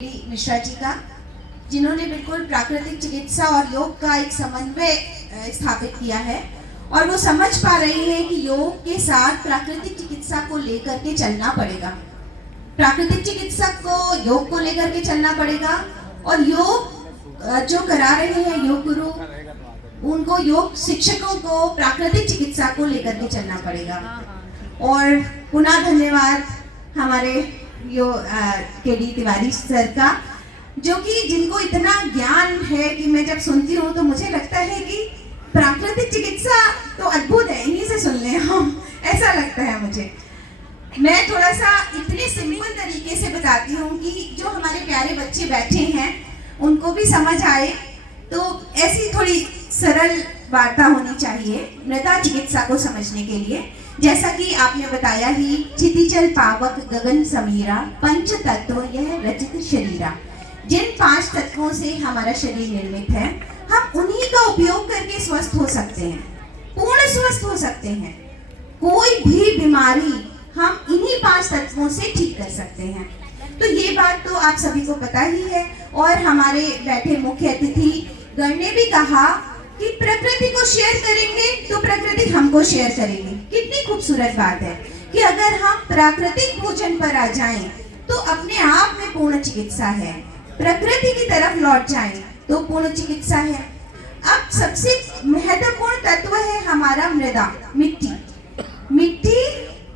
मिश्रा जी का, जिन्होंने बिल्कुल प्राकृतिक चिकित्सा और योग का एक समन्वय स्थापित किया है और वो समझ पा रही है कि योग के साथ प्राकृतिक चिकित्सा को लेकर के चलना पड़ेगा, प्राकृतिक चिकित्सा को योग को लेकर के चलना पड़ेगा। और योग जो करा रहे हैं योग गुरु, उनको योग शिक्षकों को प्राकृतिक चिकित्सा को लेकर के चलना पड़ेगा। और पुनः धन्यवाद हमारे के.डी. तिवारी सर का, जो कि जिनको इतना ज्ञान है कि मैं जब सुनती हूँ तो मुझे लगता है कि प्राकृतिक चिकित्सा तो अद्भुत है, इन्हीं से सुन लें हम, ऐसा लगता है मुझे। मैं थोड़ा सा इतने सिंपल तरीके से बताती हूँ कि जो हमारे प्यारे बच्चे बैठे हैं उनको भी समझ आए, तो ऐसी थोड़ी सरल वार्ता होनी चाहिए मृदा चिकित्सा को समझने के लिए। जैसा कि आपने बताया ही, क्षितिजल पावक गगन समीरा, पंच तत्व यह रचित शरीरा। जिन 5 तत्वों से हमारा शरीर निर्मित है, हम उन्हीं का उपयोग करके स्वस्थ हो सकते हैं, पूर्ण स्वस्थ हो सकते हैं। कोई भी बीमारी हम इन्हीं 5 तत्वों से ठीक कर सकते हैं। तो ये बात तो आप सभी को पता ही है। और हमारे बैठे मुख्य अतिथि गण ने भी कहा कि प्रकृति को शेयर करेंगे तो प्रकृति हमको शेयर करेगी। कितनी खूबसूरत बात है कि अगर हम प्राकृतिक भोजन पर आ जाएं तो अपने आप में पूर्ण चिकित्सा है, प्रकृति की तरफ लौट जाएं तो पूर्ण चिकित्सा है। अब सबसे महत्वपूर्ण तत्व है हमारा मृदा, मिट्टी। मिट्टी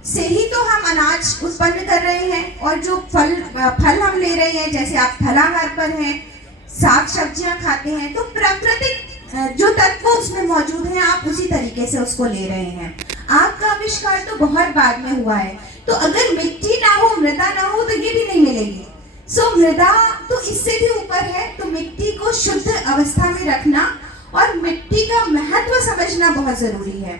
से ही तो हम अनाज उत्पन्न कर रहे हैं, और जो फल हम ले रहे हैं, जैसे आप फलाहार पर हैं, साग सब्जियां खाते हैं, तो प्राकृतिक जो तत्व उसमें मौजूद हैं आप उसी तरीके से उसको ले रहे हैं। आग का आविष्कार तो बहुत बाद में हुआ है, तो अगर मिट्टी ना हो, मृदा ना हो, तो ये भी नहीं मिलेगी। मृदा तो इससे भी ऊपर है। तो मिट्टी को शुद्ध अवस्था में रखना और मिट्टी का महत्व समझना बहुत जरूरी है।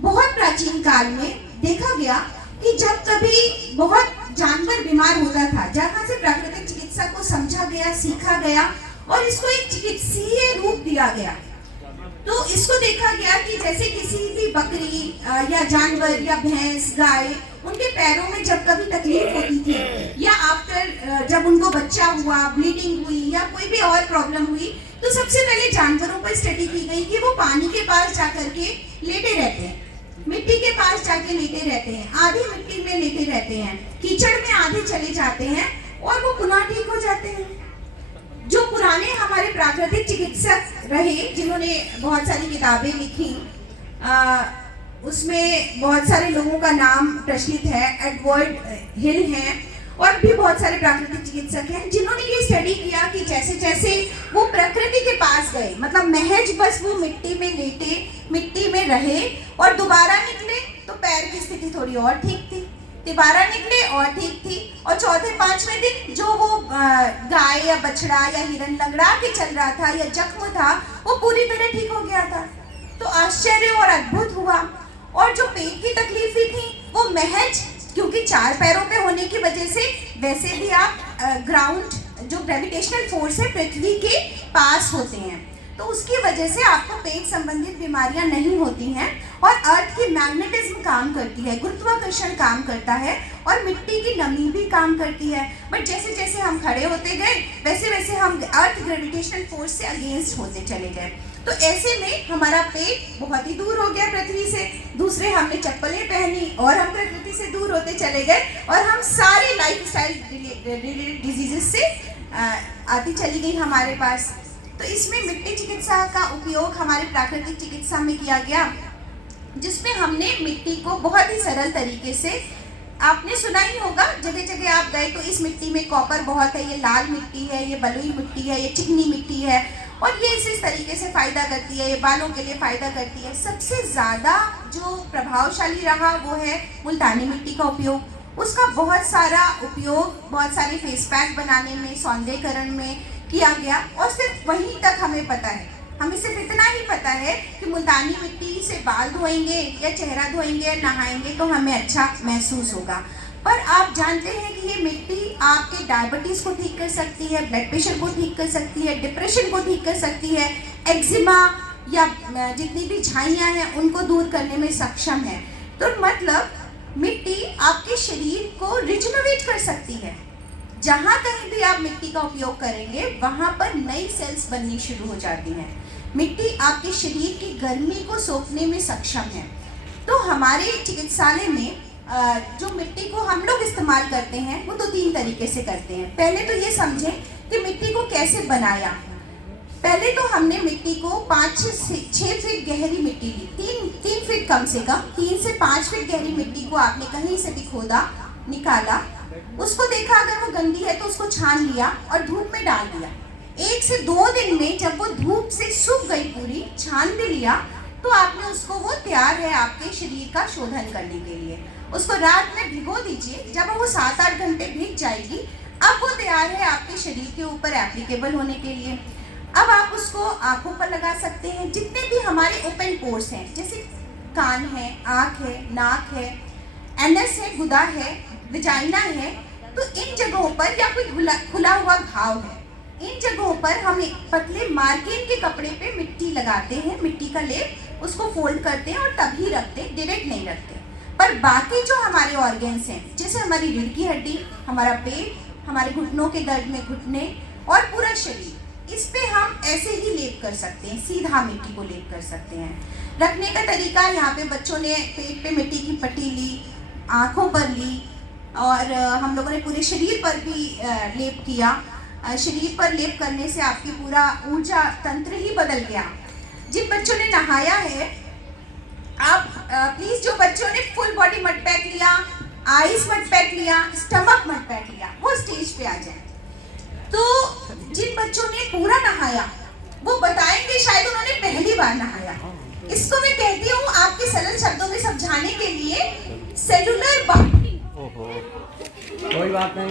बहुत प्राचीन काल में देखा गया कि जब कभी बहुत जानवर बीमार होता था, जहाँ से प्राकृतिक चिकित्सा को समझा गया, सीखा गया और इसको एक चिकित्सीय रूप दिया गया। तो इसको देखा गया कि जैसे किसी भी बकरी या जानवर या भैंस, गाय, उनके पैरों में जब कभी तकलीफ होती थी, या आफ्टर जब उनको बच्चा हुआ, ब्लीडिंग हुई, या कोई भी और प्रॉब्लम हुई, तो सबसे पहले जानवरों पर स्टडी की गई कि वो पानी के पास जाकर के लेटे रहते हैं, मिट्टी के पास जाके लेटे रहते हैं, आधी मिट्टी में लेटे रहते हैं, कीचड़ में आधे चले जाते हैं और वो पुनः ठीक हो जाते हैं। जो पुराने हमारे प्राकृतिक चिकित्सक रहे, जिन्होंने बहुत सारी किताबें लिखी, उसमें बहुत सारे लोगों का नाम प्रचलित है। एडवर्ड हिल हैं और भी बहुत सारे प्राकृतिक चिकित्सक हैं जिन्होंने ये स्टडी किया कि जैसे जैसे वो प्रकृति के पास गए, मतलब महज बस वो मिट्टी में लेटे, मिट्टी में रहे और दोबारा निकले, तो पैर की स्थिति थोड़ी और ठीक थी, दोबारा निकले और ठीक थी, और चौथे 5वें दिन जो वो गाय या बछड़ा या हिरन लंगड़ा के चल रहा था या जख्म था, वो पूरी तरह ठीक हो गया था। तो आश्चर्य और अद्भुत हुआ। और जो पेट की तकलीफें थी, वो महज क्योंकि 4 पैरों पे होने की वजह से, वैसे भी आप ग्राउंड जो ग्रेविटेशनल फोर्स है पृथ्वी के पास होते हैं, तो उसकी वजह से आपको पेट संबंधित बीमारियां नहीं होती हैं। और अर्थ की मैग्नेटिज्म काम करती है, गुरुत्वाकर्षण काम करता है, और मिट्टी की नमी भी काम करती है। बट जैसे जैसे हम खड़े होते गए, वैसे वैसे हम अर्थ ग्रेविटेशनल फोर्स से अगेंस्ट होते चले गए। तो ऐसे में हमारा पेट बहुत ही दूर हो गया पृथ्वी से। दूसरे, हमने चप्पलें पहनी और हम प्रकृति से दूर होते चले गए, और हम सारे लाइफस्टाइल रिलेटेड डिजीजेस से आती चली गई हमारे पास। तो इसमें मिट्टी चिकित्सा का उपयोग हमारे प्राकृतिक चिकित्सा में किया गया, जिसमें हमने मिट्टी को बहुत ही सरल तरीके से, आपने सुना ही होगा, जगह जगह आप गए तो इस मिट्टी में कॉपर बहुत है, ये लाल मिट्टी है, ये बलुई मिट्टी है, ये चिकनी मिट्टी है, और ये इस तरीके से फायदा करती है, ये बालों के लिए फायदा करती है। सबसे ज़्यादा जो प्रभावशाली रहा वो है मुल्तानी मिट्टी का उपयोग। उसका बहुत सारा उपयोग बहुत सारे फेस पैक बनाने में, सौंदर्यकरण में किया गया। और सिर्फ वहीं तक हमें पता है, हमें सिर्फ इतना ही पता है कि मुल्तानी मिट्टी से बाल धोएंगे या चेहरा धोएंगे या नहाएंगे तो हमें अच्छा महसूस होगा। पर आप जानते हैं कि ये मिट्टी आपके डायबिटीज़ को ठीक कर सकती है, ब्लड प्रेशर को ठीक कर सकती है, डिप्रेशन को ठीक कर सकती है, एक्जिमा या जितनी भी झाइयाँ हैं उनको दूर करने में सक्षम है। तो मतलब मिट्टी आपके शरीर को रिजनरेट कर सकती है। जहाँ कहीं भी आप मिट्टी का उपयोग करेंगे वहाँ पर नई सेल्स बननी शुरू हो जाती हैं। मिट्टी आपके शरीर की गर्मी को सोखने में सक्षम है। तो हमारे चिकित्सालय में जो मिट्टी को हम लोग इस्तेमाल करते हैं वो तो 3 तरीके से करते हैं। पहले तो ये समझें कि मिट्टी को कैसे बनाया। पहले तो हमने मिट्टी को 5 से 6 फीट गहरी मिट्टी ली, 3 फीट कम से कम 3 से 5 फीट गहरी मिट्टी को आपने कहीं से भी खोदा, निकाला, उसको देखा अगर वो गंदी है तो उसको छान लिया और धूप में डाल दिया। 1 से 2 दिन में जब वो धूप से सूख गई पूरी, छान भी लिया, तो आपने उसको, वो तैयार है आपके शरीर का शोधन करने के लिए। उसको रात में भिगो दीजिए, जब वो 7-8 घंटे भीग जाएगी अब वो तैयार है आपके शरीर के ऊपर एप्लीकेबल होने के लिए। अब आप उसको आंखों पर लगा सकते हैं। जितने भी हमारे ओपन पोर्स हैं, जैसे कान है, आँख है, नाक है, एनस है, गुदा है, विजाइना है, तो इन जगहों पर, या कोई खुला हुआ घाव है, इन जगहों पर हम एक पतले मार्किन के कपड़े पे मिट्टी लगाते हैं, मिट्टी का लेप, उसको फोल्ड करते हैं और तभी रखते हैं, डायरेक्ट नहीं रखते। पर बाकी जो हमारे ऑर्गन्स हैं, जैसे हमारी रीढ़ की हड्डी, हमारा पेट, हमारे घुटनों के दर्द में घुटने और पूरा शरीर, इस पे हम ऐसे ही लेप कर सकते हैं, सीधा मिट्टी को लेप कर सकते हैं। रखने का तरीका, यहाँ पे बच्चों ने पेट पे मिट्टी की पट्टी ली, आँखों पर ली, और हम लोगों ने पूरे शरीर पर भी लेप किया। शरीर पर लेप करने से आपकी पूरा ऊर्जा तंत्र ही बदल गया। जिन बच्चों ने नहाया है, आप प्लीज, जो बच्चों ने फुल बॉडी मड पैक लिया, आइस मड पैक लिया, स्टमक मड पैक लिया, वो स्टेज पे आ जाए। तो जिन बच्चों ने पूरा नहाया वो बताएंगे शायद उन्होंने पहली बार नहाया। इसको मैं कहती हूँ आपके सरल शब्दों में समझाने के लिए, सेलुलर बाउंड्री। कोई बात नहीं।